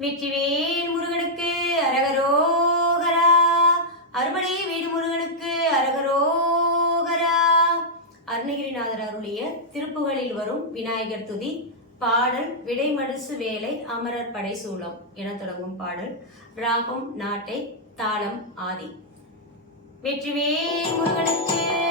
வெற்றிவேல் முருகனுக்கு அரகரோகரா. அறுபடை வீடு முருகனுக்கு அரகரோகரா. அருணகிரிநாதர் அருளிய திருப்புகளில் வரும் விநாயகர் துதி பாடல் விடைமடுசு வேலை அமரர் படைசூலம் என தொடங்கும் பாடல் ராகம் நாட்டை தாளம் ஆதி. வெற்றிவேல் முருகனுக்கு